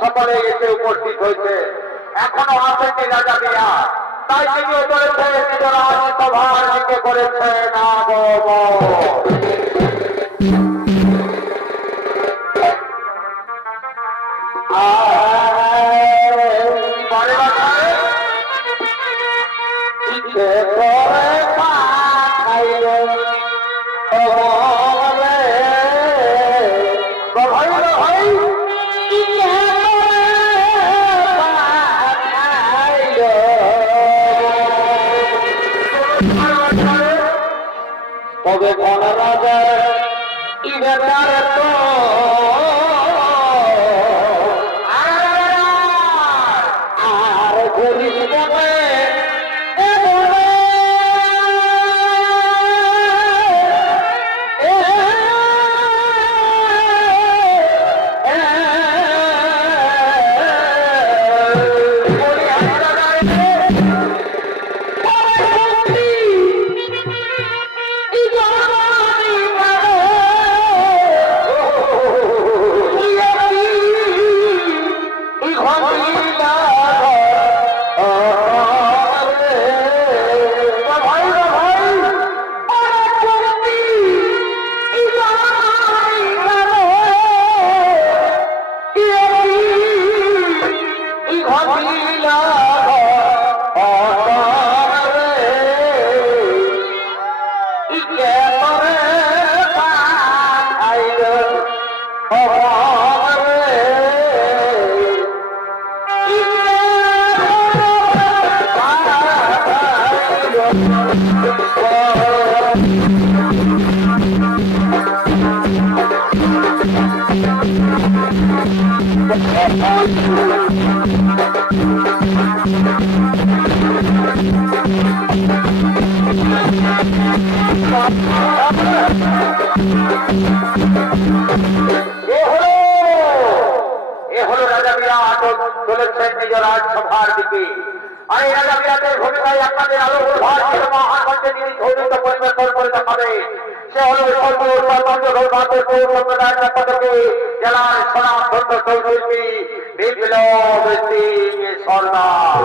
সকলে এসে উপস্থিত হয়েছে, এখনো আসেনি রাজা বিয়া, তাই তিনি বলেছে নিজের রাজসভার দিকে করেছে না তবে কোন রাজা ইবেদার তো আর গরিব বলে চলেছেন নিজ রাজসভার দিকে। আর এই রাজা বিরাটের ভূমিকায় আপনাদের আলো ভারতের মহান মঞ্চে তিনি ধৌত পরিবেশন করে দেখাবে। সে হল সম্প্রদায়ের পক্ষ থেকে জেলার স্বনামধন্য শৈশিল্পী বিপ্লব সিং সরকার।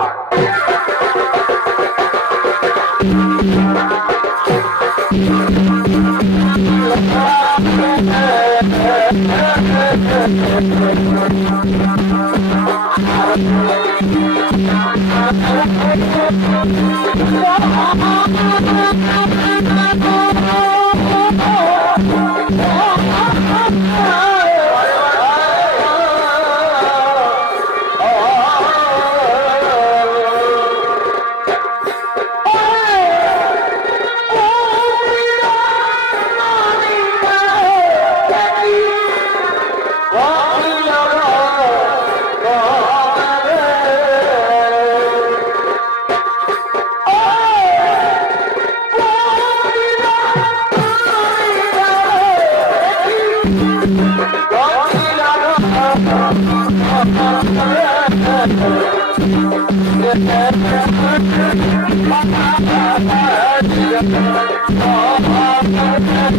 Oh,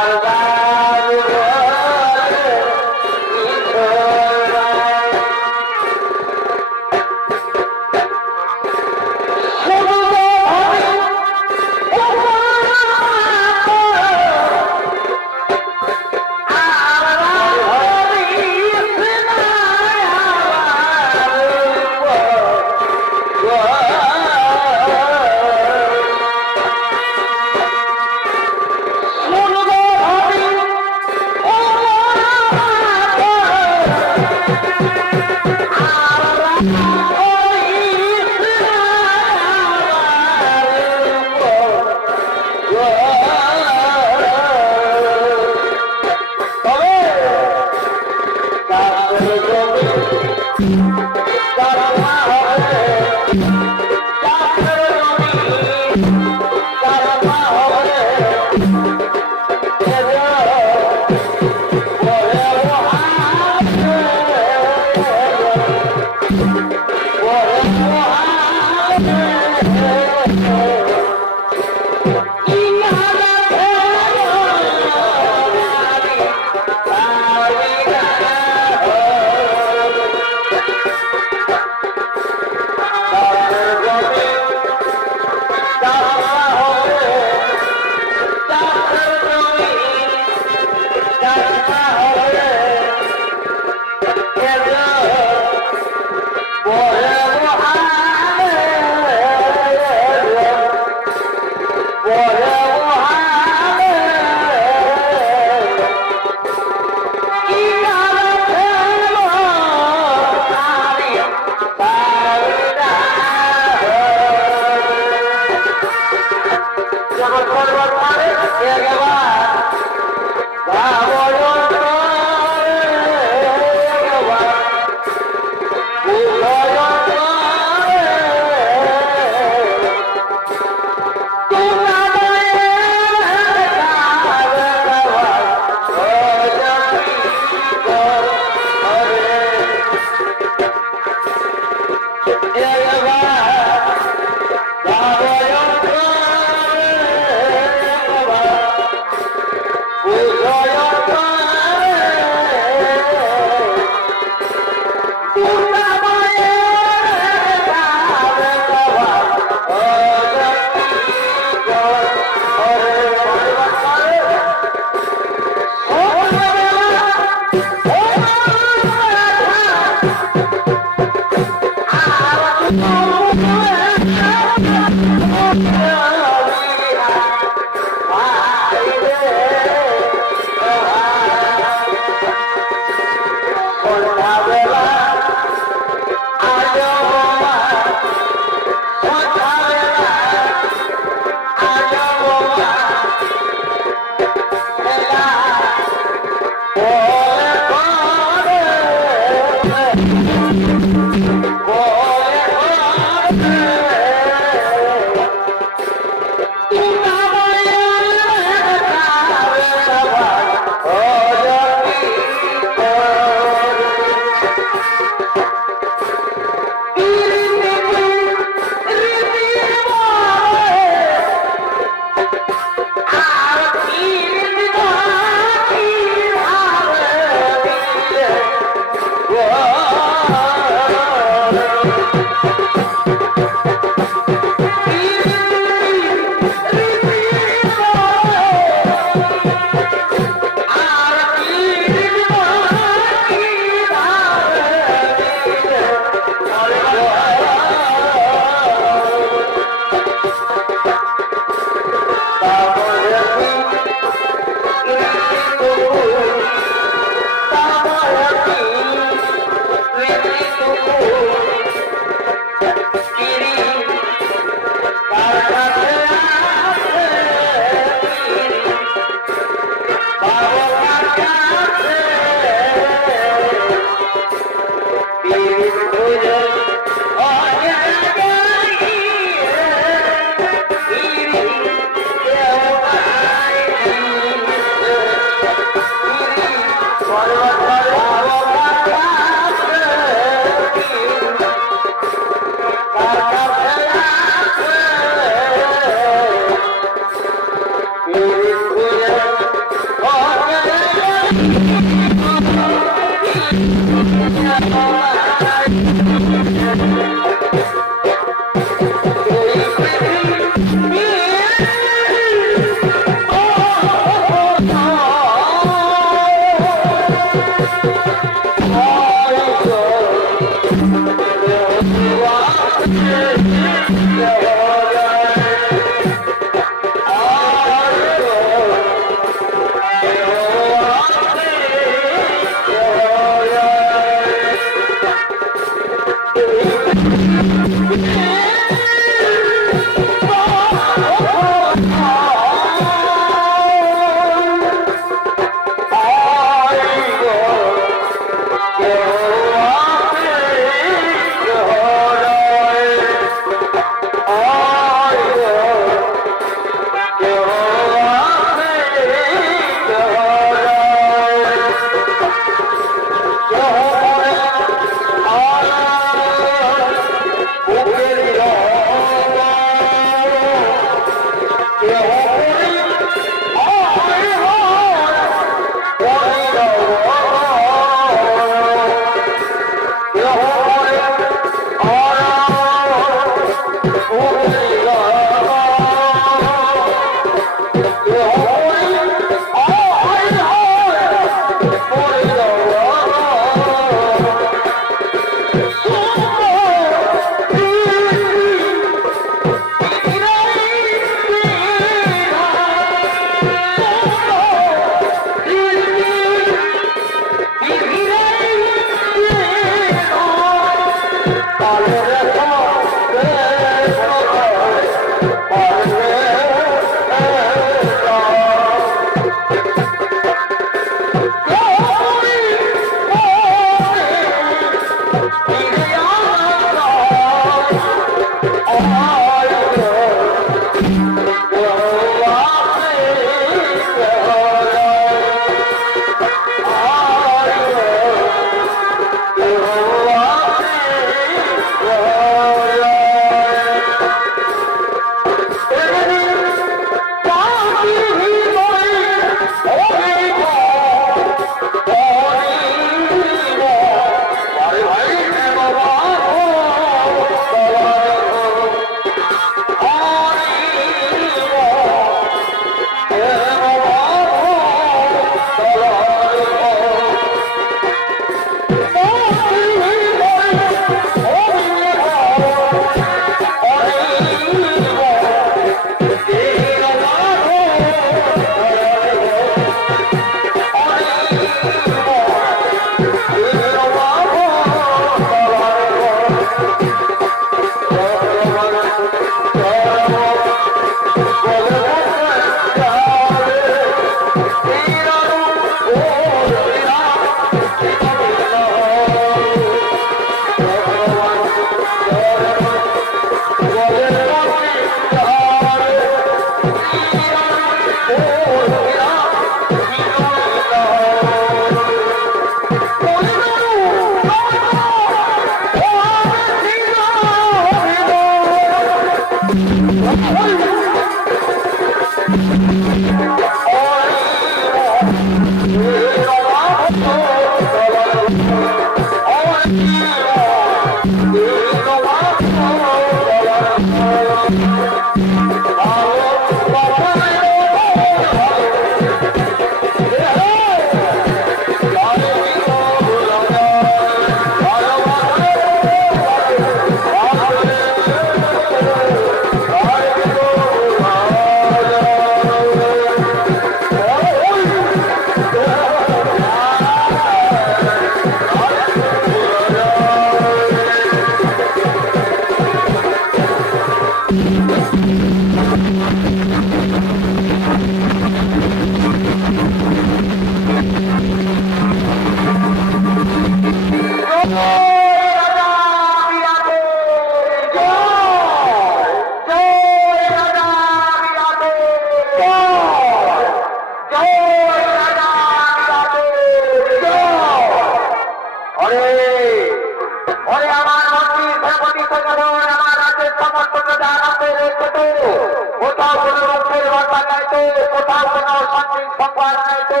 কোথাও কোনো রূপের বার্তা নাই তো, কোথাও কোনো শান্তির সংবাদ নাই তো।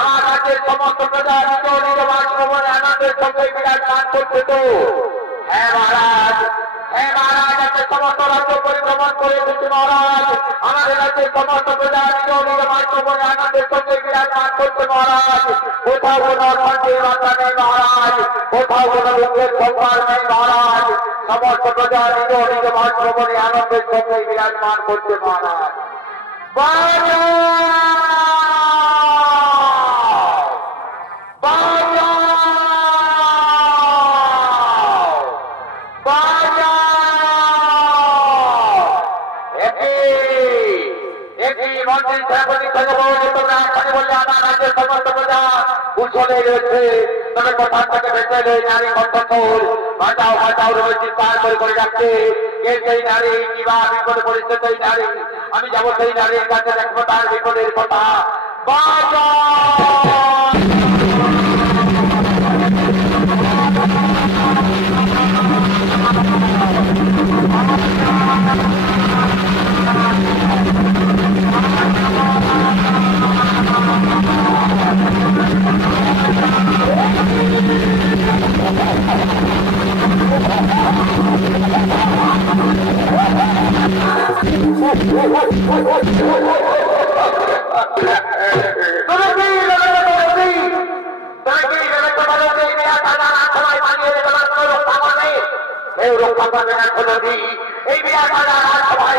আমার রাজ্যের সমস্ত প্রজা নিজ নিজ বাসভবনে আনন্দের সঙ্গে বিরাজমান করছে তো। হ্যাঁ মহারাজ, হ্যাঁ মহারাজ, আপনি সমস্ত রাজ্য পরিভ্রমণ করে এসেছি মহারাজ। আমাদের রাজ্যের সমস্ত প্রজা নিজ নিজ বাসভবনে আনন্দের সঙ্গে বিরাজমান করছে মহারাজ। কোথাও কোনো শান্তির বার্তা নেই মহারাজ, কোথাও কোনো দুঃখের সংবাদ নেই মহারাজ। সমস্ত প্রজা নিজ নিজ বাসভবনে আনন্দের সঙ্গে বিরাজমান করছে মহারাজ। তবে কোথা থেকে বেঁচে নেই নারী কণ্ঠস্বর বাঁচাও বাঁচাও রয়ে চিৎকার করে ডাকছে। কে সেই নারী, কিবা বিপদে পড়েছে সেই নারী? আমি যাবো সেই নারীর কাছে, দেখবো তার বিপদের কথা। এই বিরাট সবাই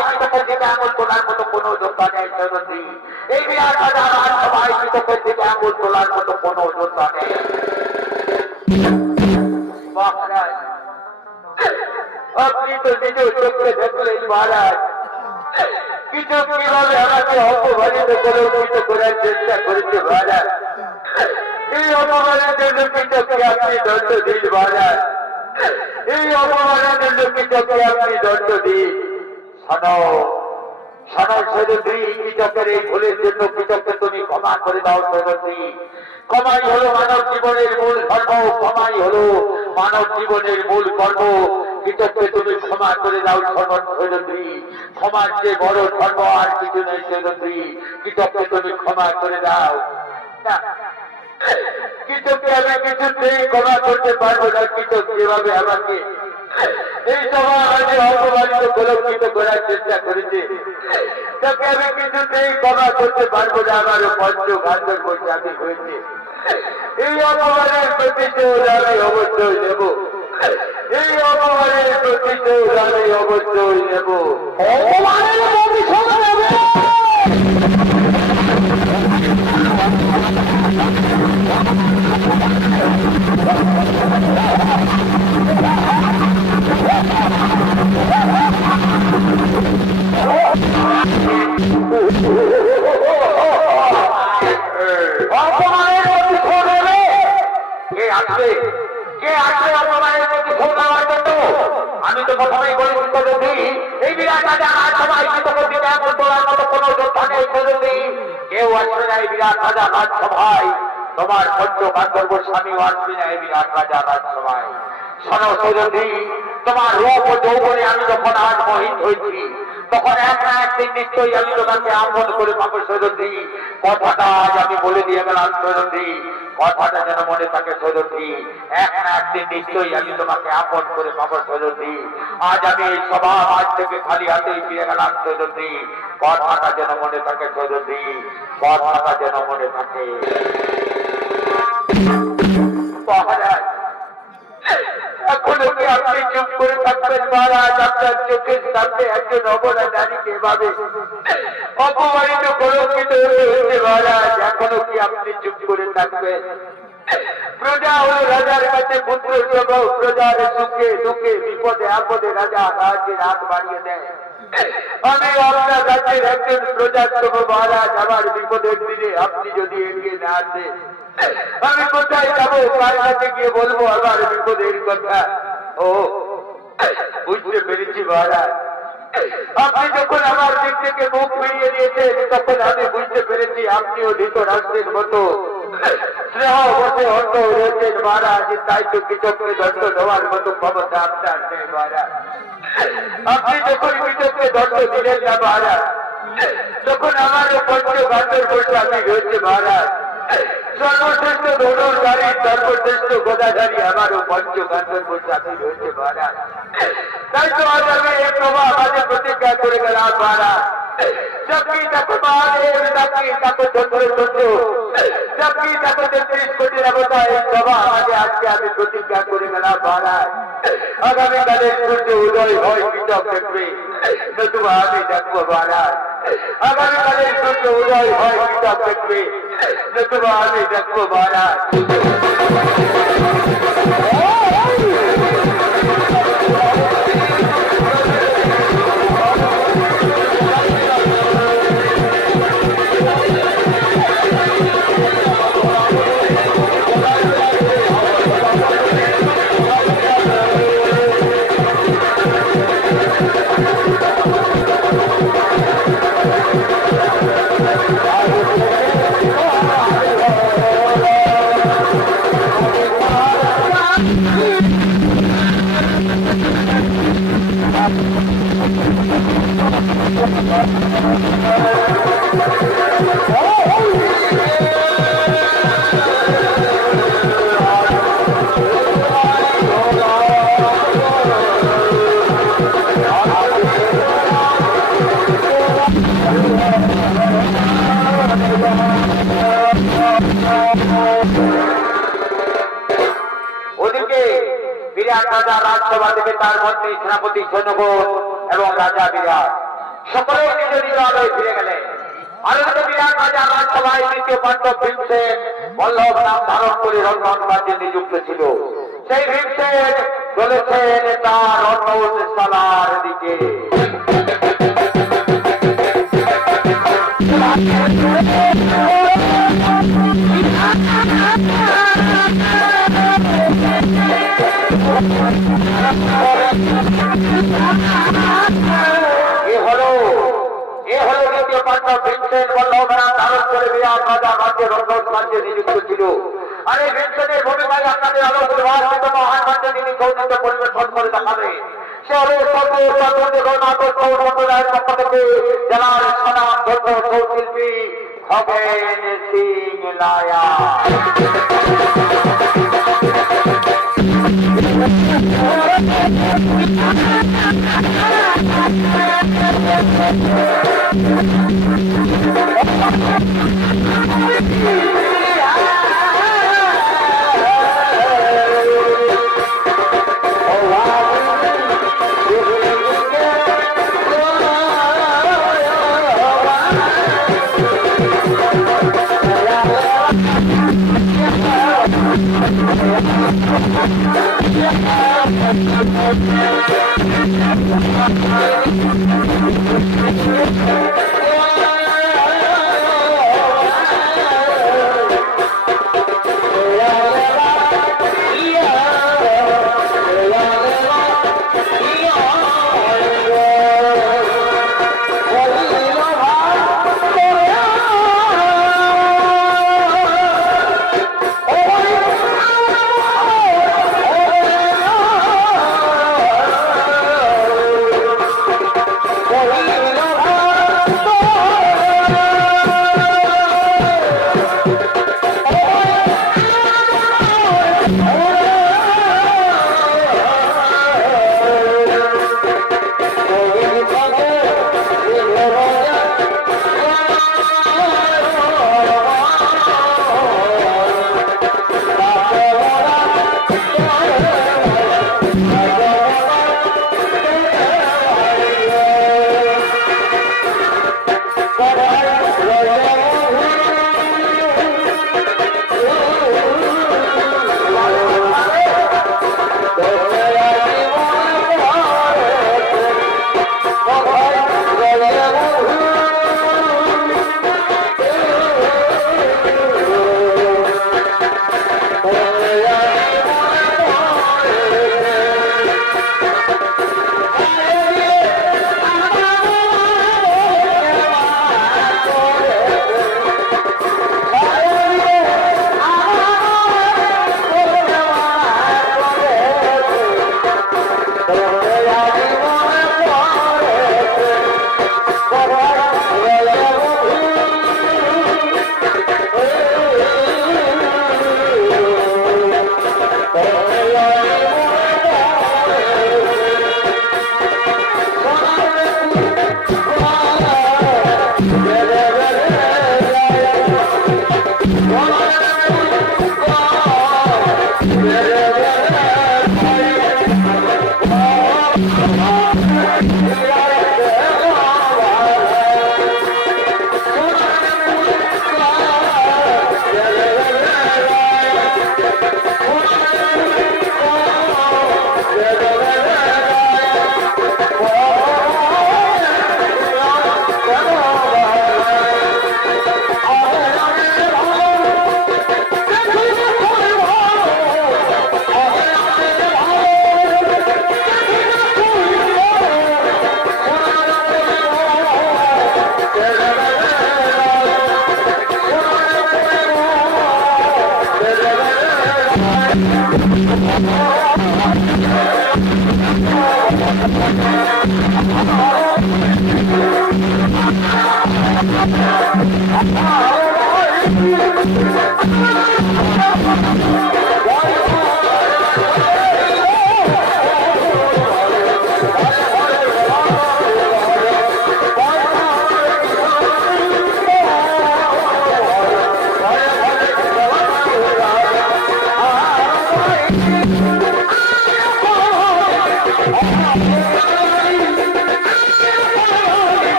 থেকে আঙুল তোলার মতো কোন যোদ্ধা নেই। এই বিরাট সবাই থেকে আঙুল তোলার মতো কোন যোদ্ধা নেই। আপনি তো নিজেও চোখে দেখলেন মহারাজ, কিছু কিভাবে আমাকে অপমানিত করে উন্নীত করার চেষ্টা করেছে মহারাজ। এই অপমানের জন্য কৃতজ্ঞ আপনি দণ্ড দিন মহারাজ, এই অপমানের জন্য কৃতজ্ঞ আপনি দণ্ড দিন। সৈরন্দ্রী, কৃতজ্ঞের এই ভুলের জন্য কৃতজ্ঞ তুমি ক্ষমা করে দাও সৈরন্দ্রী। ক্ষমাই হলো মানব জীবনের মূল ধর্ম, ক্ষমাই হলো মানব জীবনের মূল কর্ম। কৃতজ্ঞ তুমি ক্ষমা করে দাও সৈরন্দ্রী। ক্ষমার যে বড় ধর্ম আর কিছু নেই সৈরন্দ্রী। কৃতজ্ঞ তুমি ক্ষমা করে দাও। কৃতজ্ঞ আমি কিছুতেই ক্ষমা করতে পারবো না। কৃতজ্ঞ যেভাবে আমাকে এই সমাজে অপমানিত কলঙ্কিত করার চেষ্টা করেছে, তাকে আমি কিছুতেই ক্ষমা করতে পারবো না। আমারও পঞ্চগান্ধব বৈশাখী হয়েছে। এই অপমানের প্রতিশোধ আমি অবশ্যই নেব, এই অপমানের প্রতিশোধ আমি অবশ্যই নেব। অপমানের প্রতিশোধ নেবে। অপমানের প্রতিশোধ নেবে? কে আসবে? কে আসবে অপমানের প্রতিশোধ নেওয়ার জন্য? আমি তো প্রথমেই বলেছি যদি এই বিরাট রাজা আর সবাই কৃতজ্ঞ আঙুল তোলার মতো কোন যোদ্ধা নেই যদি কেউ আসবে না এই বিরাট রাজা রাজসভায়। তোমার পঞ্চগান্ধর্ব স্বামী আসবে না এই বিরাট রাজা রাজসভায়। শোনো সৈরন্দ্রী, তোমার রূপ ও যৌবনে আমি যখন আজ মোহিত হয়েছি, তখন এক না একদিন নিশ্চয়ই আমি তোমাকে আহ্বান করে পাবো সৈরন্দ্রী। কথাটা আজ আমি বলে দিয়ে গেলাম সৈরন্দ্রী, কথাটা যেন মনে থাকে সৈরন্দ্রী। এক না একদিন নিশ্চয়ই আমি তোমাকে আপন করে পাবো সৈরন্দ্রী। আজ আমি এই সভা আজ থেকে খালি হাতেই ফিরে গেলাম সৈরন্দ্রী। কথাটা যেন মনে থাকে সৈরন্দ্রী, কথাটা যেন মনে থাকে। মহারাজ, এখনো কি আপনি চুপ করে থাকবেন মহারাজ? আপনার চোখের সামনে একজন অবলা নারীকে এভাবে অপমানিত কলঙ্কিত হয়েছে মহারাজ, এখনো কি আপনি চুপ করে থাকবেন? প্রজা হল রাজার কাছে পুত্র স্বভাব, প্রজার সুখে দুঃখে বিপদে আপদে রাজা রাজ্যের হাত বাড়িয়ে দেয়। আমি আপনার রাজ্যের একজন প্রজা স্বভাব মহারাজ, আমার বিপদের দিনে আপনি যদি এগিয়ে না আসেন আমি কোথায় যাবো? কার কাছে গিয়ে বলবো আমার বিপদের কথা? ও বুঝতে পেরেছি মহারাজ, আপনি যখন আমার দিক থেকে মুখ ফিরিয়ে দিয়েছেন তখন আমি বুঝতে পেরেছি আপনিও ধৃতরাষ্ট্রের মতো স্নেহ বসে অন্য রয়েছেন মহারাজ। তাই তো কৃষককে দণ্ড দেওয়ার মতো ক্ষমতা আপনার নেই মহারাজ। আপনি যখন কৃষককে দণ্ড দিলেন না মহারাজ, তখন আমারও পঞ্চগান্ডর প্রস্বামী রয়েছে মহারাজ। সর্বশ্রেষ্ঠ ধনুর্ধারী সর্বশ্রেষ্ঠ গদাধারী আমারও পঞ্চগান্ডর প্রস্বামী রয়েছে মহারাজ। তাই তো আজ আমি এই প্রভা আমাদের প্রতিজ্ঞা করে গেলাম মহারাজ। जबकि तक महादेव तबकि तक चंद्र जबकि तक 33 कोटी देवता एक सभा आगे आज के आगे प्रतिज्ञा করে গেলাম মহারাজ। আগামীকালের সূর্য উদয় হয় কৃতক দেখবে, নতুবা আমি দেখবো মহারাজ। আগামীকালের সূর্য উদয় হয় কৃতক দেখবে, নতুবা আমি দেখবো মহারাজ। রাজসভা থেকে তার মন্ত্রী সেনাপতি সৈন্যগণ এবং রাজা বিরাট সকলে নিজ নিজ আলোয় ফিরে গেলেন। আনন্দে বিরাট রাজা রাজসভায় তৃতীয় পাণ্ডব ভীমসেন বল্লভ নাম ধারণ করে রন্ধন কাজে নিযুক্ত ছিল। সেই ভীমসেন চলেছেন তার রন্ধনশালার দিকে। দ্বিতীয় পাণ্ডব ভীমসেন বল্লভ নাম ধারণ করে বিরাট রাজা রাজ্যে রন্ধন কার্যে নিযুক্ত ছিল। আর এই ভীমসেনের ভূমিকায় আপনাদের আলো পরিবারগত মহান কার্যে তিনি সৌন্দর্য পরিবেশন করে দেখাবেন। সে হল সম্প্রদায়ের পক্ষ থেকে জেলার স্বনামধন্য সৌশিল্পী খগেন সিং লায়া।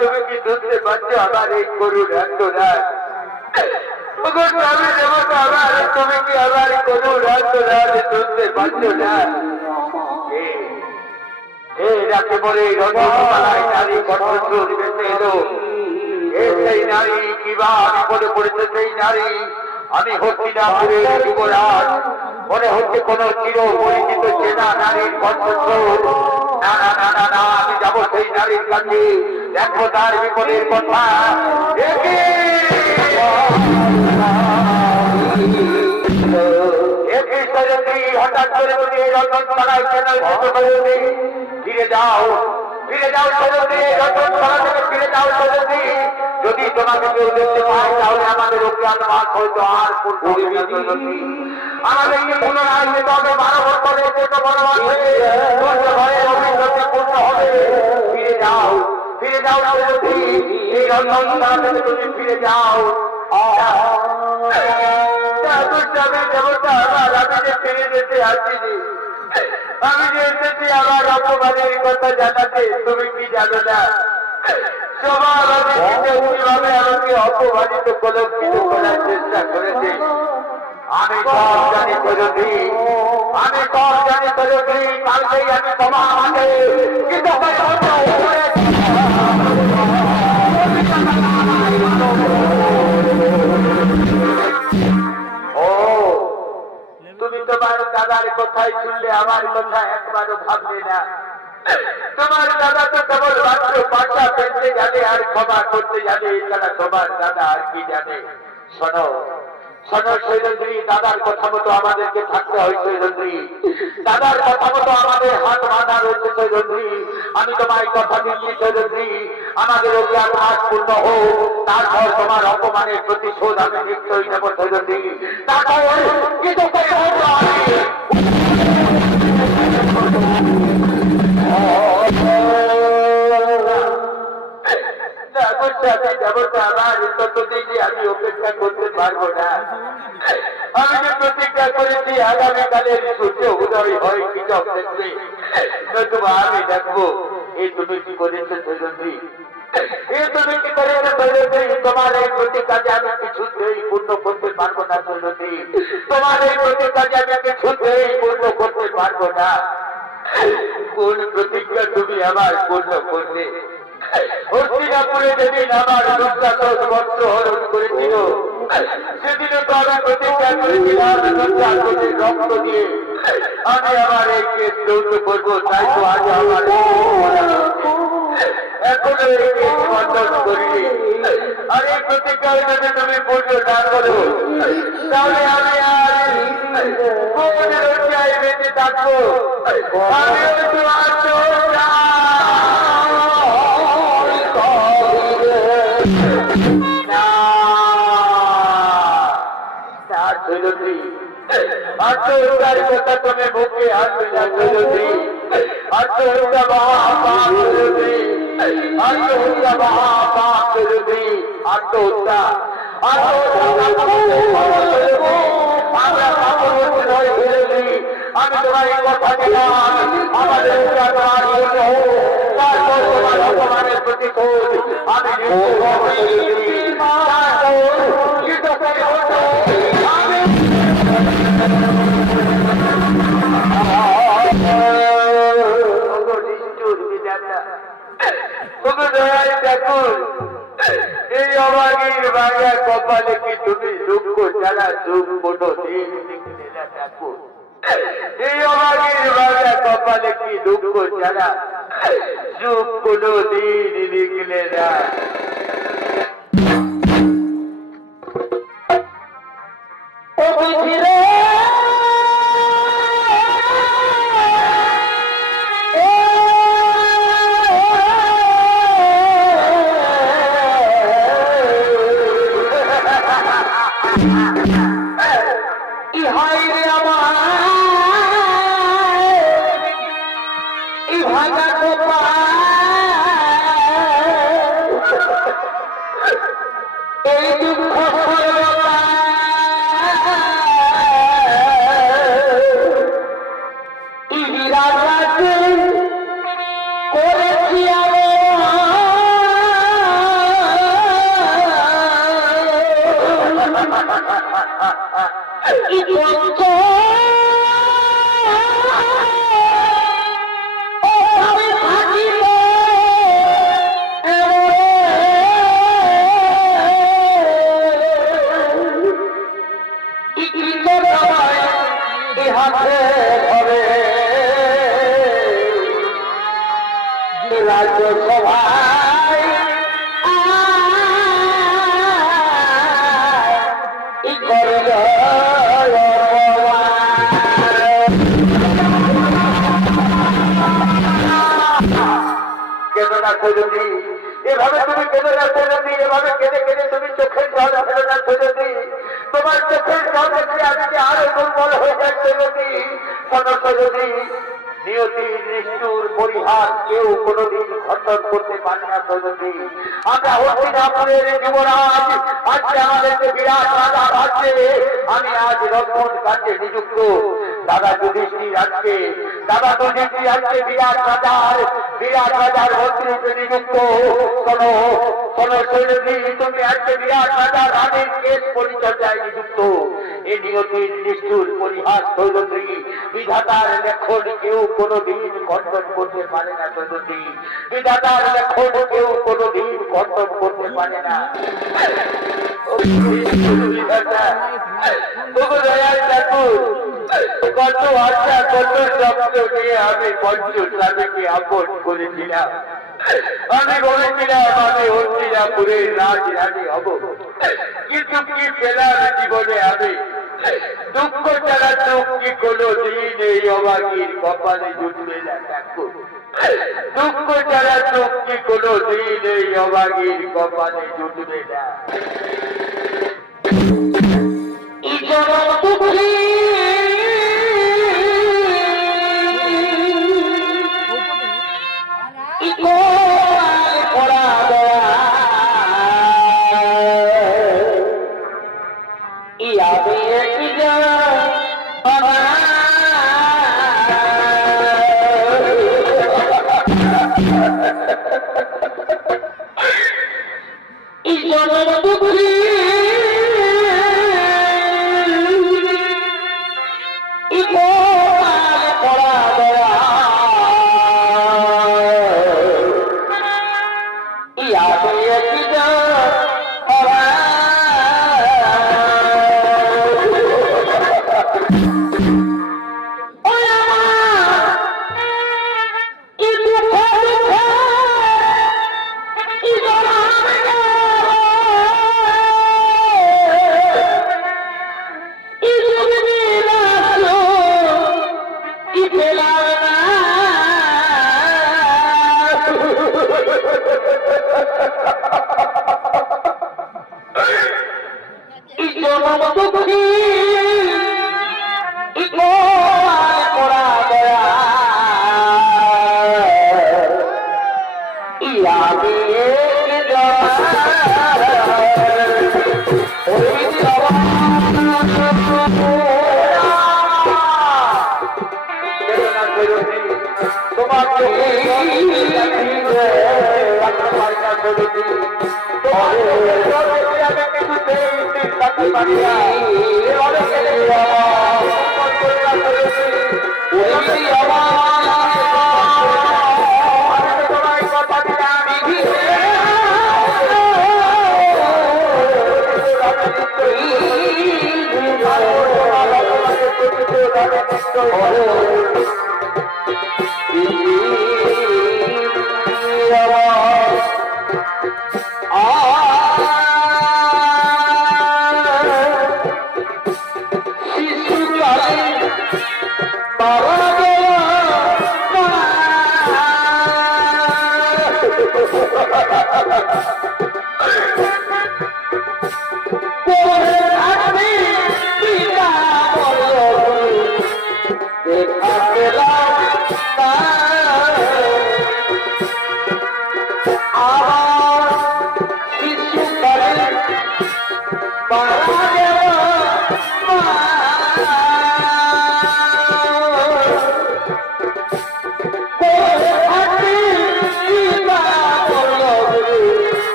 তুমি কি শুনতে পাচ্ছ আমার এই করুণ আন্দোলন? তুমি কি আমার করুণ আন্দোলন শুনতে পাচ্ছ না? যাকে বলে রজনীমালায় নারী কণ্ঠস্বর ভেসে এলো, সেই নারী কিবা বিপদে পড়েছে, সেই নারী আমি হস্তিনাপুরের যুবরাজ, মনে হচ্ছে কোন চির পরিচিত চেনা নারীর কণ্ঠস্বর। না না না না না, আমি যাবো সেই নারীর কাছে, দেখবো তার বিপদের কথা। হঠাৎ করে তুমি এই রতন পাড়ায় কেন ফিরে যাও, ফিরে যাও সরস্বতী, রতন পাড়া থেকে ফিরে যাও সরস্বতী। যদি তোমাকে কেউ দেখতে পায় তাহলে আমাদের অজ্ঞাত মাস হয়তো আর পূর্ণ আমাদেরকে পুনরায় যেতে হবে, 12 বছরের জন্য বনবাস হয়ে ভয়ের অভিজ্ঞতা পূর্ণ হবে। ফিরে যাও, ফিরে যাও সরস্বতী, এই রতন পাড়া থেকে তুমি ফিরে যাও। আমি যে ফিরে যেতে আসিনি, আমি যে এসেছি আমার অপমানের কথা জানাতে, তুমি কি জানো না? সবার কিভাবে আমাকে অপমানিত কলঙ্কিত করার চেষ্টা করেছে। আমি সব জানি তরুণী, আমি সব জানি তরুণী, কালকেই আমি ক্ষমা আমাকে কিন্তু তুমি তোমার দাদার কথাই শুনলে, আমার কথা একবারও ভাবলে না। তোমার দাদা তো কেবল মাত্র পাটা পেতে জানে আর ক্ষমা করতে জানে, এছাড়া তোমার দাদা আর কি জানে? শোনো শোনো শৈলেন্দ্রী, দাদার কথা মতো আমাদেরকে থাকতে হয় শৈলেন্দ্রী, দাদার কথা মতো আমাদের হাত বাঁধা রয়েছে শৈলেন্দ্রী। আমি তোমায় কথা দিচ্ছি শৈলেন্দ্রী, আমাদের অজ্ঞাত মাস পূর্ণ হোক, তারপর তোমার অপমানের প্রতিশোধ আমি নিশ্চয়ই নেব শৈলেন্দ্রী। তারপর কিন্তু আমি অপেক্ষা করতে পারবো না। আমি যে প্রতিজ্ঞা করেছি আগামীকালের সূর্য উদয় হয় কৃষক দেখবে, নতুবা আমি দেখবো। এই তুমি কি করেছো শৈলেন্দ্রী, এই তুমি কি করেছো শৈলেন্দ্রী? তোমার এই প্রতিজ্ঞাকে আমি কিছুতেই পূর্ণ করতে পারবো না শৈলেন্দ্রী, তোমার এই প্রতিজ্ঞাকে আমি কিছুতেই পূর্ণ করতে পারবো না। কোন প্রতিজ্ঞা তুমি আমার পূর্ণ করবে? হস্তিনাপুরে যেদিন আমার দুর্গাদশ বস্ত্র হরণ করেছিল, সেদিনও তো আমি প্রতিজ্ঞা করেছিলাম দুর্গাদশের রক্ত দিয়ে আমি আমার এই কেস দৌড় করবো। তাই তো আজ আমার এখনো এই কেস খণ্ডন করিনি। আর এই প্রতিজ্ঞায় যদি তুমি পূর্ণ না করো, তাহলে আমি আর কোন রক্ষায় বেঁচে থাকবো? আমিও তোমার আত্মহত্যার কথা তুমি মুখে আসবে না শৈলেন্দ্রী। আত্মহত্যা মহাপাপ শৈলেন্দ্রী, আত্মহত্যা মহাপাপ শৈলেন্দ্রী। আত্মহত্যা তোমায় কথা দিলাম আমাদের উদার জন্য তারপর তোমার অপমানের প্রতিশোধ আমি এই অবাগের বাংলা কপালে কি তুমি দুঃখ ছাড়া দুঃখ কোনো দিন নিকলে না ঠাকুর এই অবাগের বাংলা কপালে কি দুঃখ ছাড়া সুখ কোনো দিন নিকলে না এভাবে তুমি কেঁদে যাচ্ছ যদি এভাবে কেঁদে কেঁদে তুমি চোখের জল ফেলে যাচ্ছ যদি তোমার চোখের জল দেখে আজকে আরো দুর্বল হয়ে যাচ্ছে যদি সদস্য যদি নিয়তি নিষ্ঠুর পরিহার কেউ কোনোদিন খণ্ডন করতে পারে না যদি আমরা হস্তিনাপুরের যুবরাজ আজকে আমাদেরকে বিরাট রাজা ভাবছে আমি আজ রক্ষণ কাজে নিযুক্ত দাদা যুধিষ্ঠির আজকে বিরাট রাজার মন্ত্রীতে নিযুক্ত কোন শৈলী তুমি আজকে বিরাট রাজা রানীর কেস পরিচর্যায় নিযুক্ত এ নিয়তির নিষ্ঠুর পরিহার শৈলী বিধাতার লেখন কেউ কোনোদিন খণ্ডন করতে পারে না শৈলী বিধাতার লেখন কেউ কোনোদিন খণ্ডন করতে পারে না কত আশা কত শব্দ নিয়ে আমি পঞ্চস্বামীকে আপন করেছিলাম আমি বলেছিলাম আমি হস্তিনাপুরের রাজরানী হব কিন্তু কি পেলাম জীবনে আমি দুঃখ ছাড়া দুঃখ কি কোনো দিন এই অবাগীর কপালে জুটবে না ঠাকুর দুঃখ ছাড়া দুঃখ কি কোনো দিন এই অবাগীর কপালে জুটবে না থাকতে পারি না এভাবে কেটে তোমায় কথা দিলাম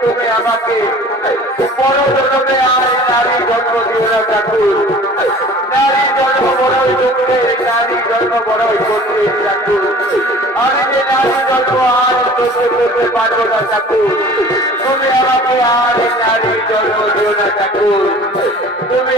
তুমি আমাকে বড় জন্মে আর নারী জন্ম দিও না ঠাকুর নারী জন্ম বড়ই দুঃখে নারী জন্ম বড়ই করতে ঠাকুর আমি যে নারী জন্ম আর করতে পারবো না ঠাকুর তুমি আমাকে আর নারী জন্ম দিও না ঠাকুর তুমি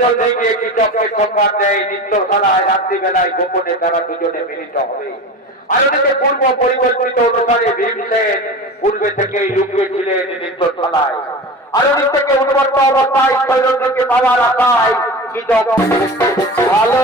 সজল গিয়ে কৃষককে সংবাদ দেয় নিত্যশালায় রাত্রিবেলায় গোপনে তারা দুজনে মিলিত হবে। আয়োজিত পূর্ব পরিকল্পিত অনুসারে ভীমসেন পূর্বে থেকেই লুকিয়েছিলেন নিত্যশালায়। আয়োজিত থেকে উন্মত্ত অবস্থায় সজলকে পাওয়ার আশায় কৃষক ভালো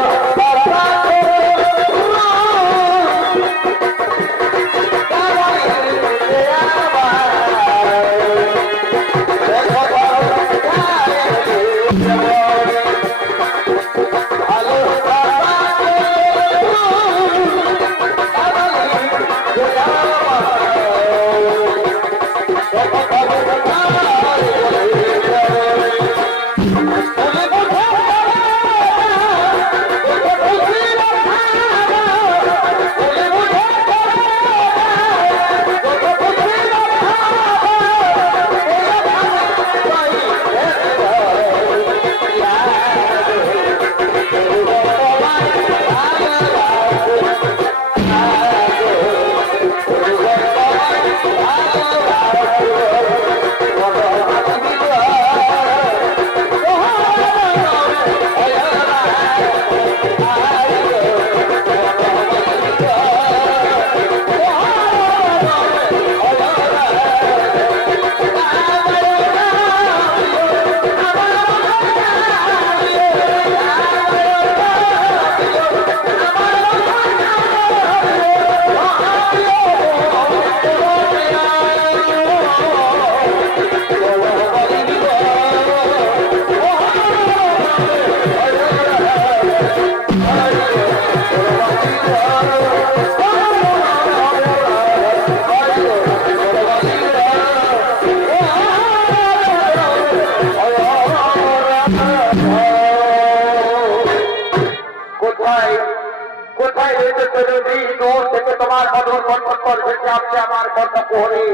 তোমার মধুর কণ্ঠস্বর ভেসে আসছে আমার কর্ণকুহরে।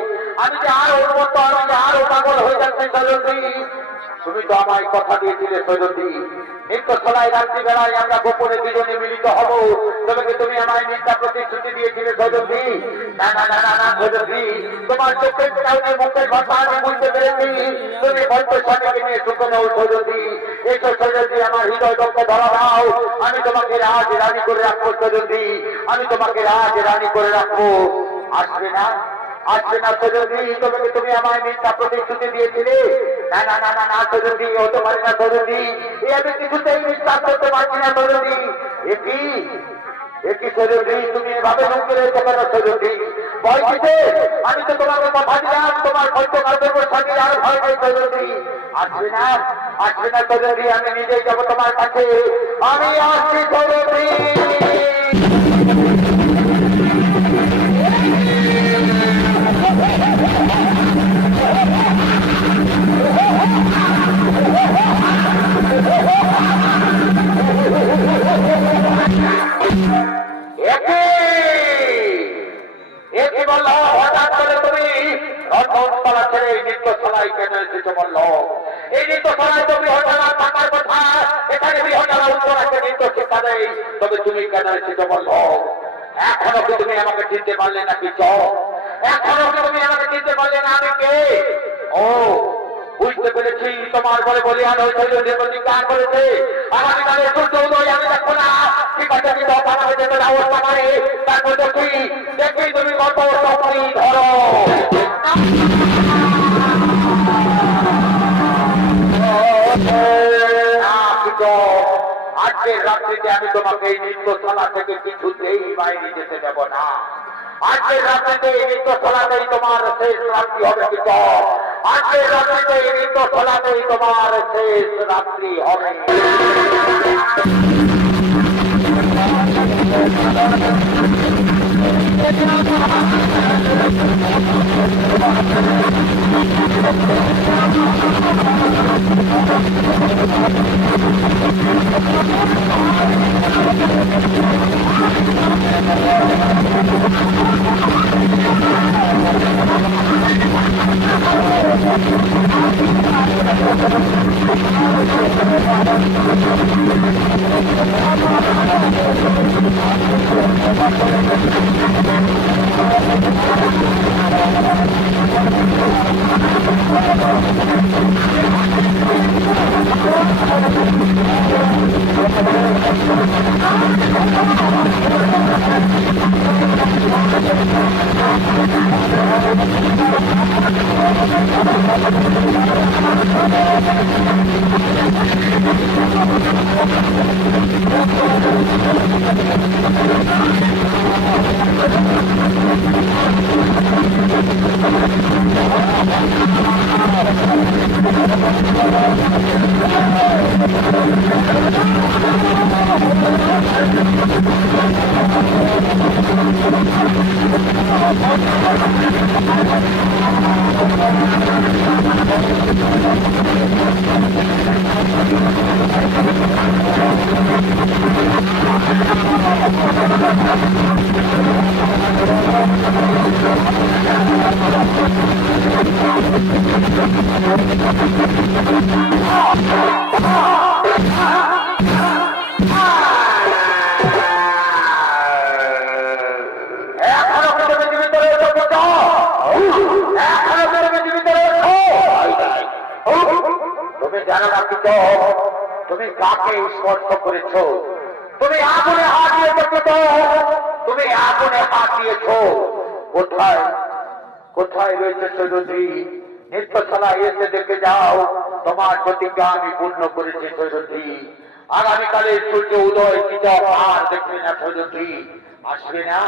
আমি যে আরো উন্মত্ত, আমি যে আরো পাগল হয়ে যাচ্ছি সজলদি। তুমি তো আমায় কথা দিয়েছিলে সজলদি, নিত্যশালায় রাত্রিবেলায় আমরা গোপনে দুজনে মিলিত হব। তোমাকে তুমি আমায় মিথ্যা প্রতিশ্রুতি দিয়েছিলে সজলদি। না না না না না সজলদি, তোমার চোখের কারণে মুখের ভাষা আমি বুঝতে পেরেছি তুমি কণ্ঠস্বরকে নিয়ে সুখ নও সজলদি। এসো সজলদি, আমার হৃদয় দক্ষ ধরা দাও। আমি তোমাকে রাজ রানী করে রাখবো সজলদি, আমি তোমাকে রাজ রানী করে রাখবো। আসবে না আসবে না সজলদি, তোমাকে তুমি আমায় মিথ্যা প্রতিশ্রুতি দিয়েছিলে। না না না না না সজলদি, হতে পারে না সজলদি, এই আমি কিছুতেই বিশ্বাস করতে পারছি না সজলদি। একই সজলদি, তুমি এভাবে লুকিয়ে রয়েছে কেন সজলদি? ভয় দিতে আমি তো তোমাকে কথা দিলাম, তোমার কষ্ট কর্তব্য সাথে আর ভয় নেই সজলদি। আসবে না সজলদি, আমি নিজেই যাবো তোমার কাছে। আমি আসছি সজলদি। একে বলল হঠাৎ করে তুমি রন্ধনশালা ছেড়ে এই নিত্যশালায় কেন এসেছো বলল? এই নিত্যশালায় তো বিহটারা থাকার কথা, এখানে বিহটারা উত্তর একটা নৃত্য শিক্ষা দেয়, তবে তুমি কেন এসেছো বলল? এখনো কি তুমি আমাকে চিনতে পারলে না? কি এখনো কি তুমি আমাকে চিনতে পারলে না? আমি কে? ও বুঝতে পেরেছি, তোমার ঘরে বলিয়ান হয়েছিল যে প্রতিজ্ঞা করেছে আগামীকালে সূর্য উদয় আমি দেখবো না। ঠিক আছে, আমি দশ আমাকে যেতে অবস্থা করে তারপর দেখি তুমি কত সফরি ধরো। আজকের রাত্রিতে আমি তোমাকে এই নিত্যশালা থেকে কিছুতেই বাইরে যেতে দেব না। আজকের রাত্রিতে এই নিত্যশালাতেই তোমার শেষ রাত্রি হবে। কিন্তু আজকের রাত্রিতে এই নিত্যশালাতেই তোমার শেষ রাত্রি হবে। তুমি কাকে স্পর্শ করেছ? তুমি আগুনে হাত দিয়েছ, তুমি আগুনে হাত দিয়েছ। কোথায় কোথায় রয়েছে সৈরন্ধ্রী? নিত্যশালা এসে দেখে যাও, তোমার প্রতিজ্ঞা আমি পূর্ণ করেছি সৈরন্ধ্রী। আগামীকালে সূর্য উদয় কিচক আর দেখবে না সৈরন্ধ্রী, আসবে না,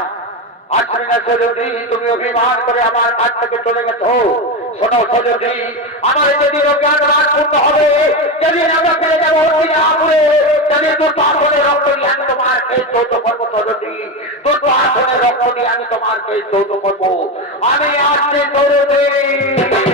আসবে না সৈরন্ধ্রী। তুমি অভিমান করে আমার কাছ থেকে চলে গেছো। শোনো সৈরন্ধ্রী, আমার যেদিন অজ্ঞান রাত পূর্ণ হবে, যেদিন আমরা ফিরে যাবো আগুনে, যেদিন দুটো আসনে রক্ত দিয়ে আমি তোমার কেস যৌথ করবো সৈরন্ধ্রী, দুটো আসনে রক্ত দিয়ে আমি তোমার কেস যৌথ করবো। আমি আসছি সৈরন্ধ্রী।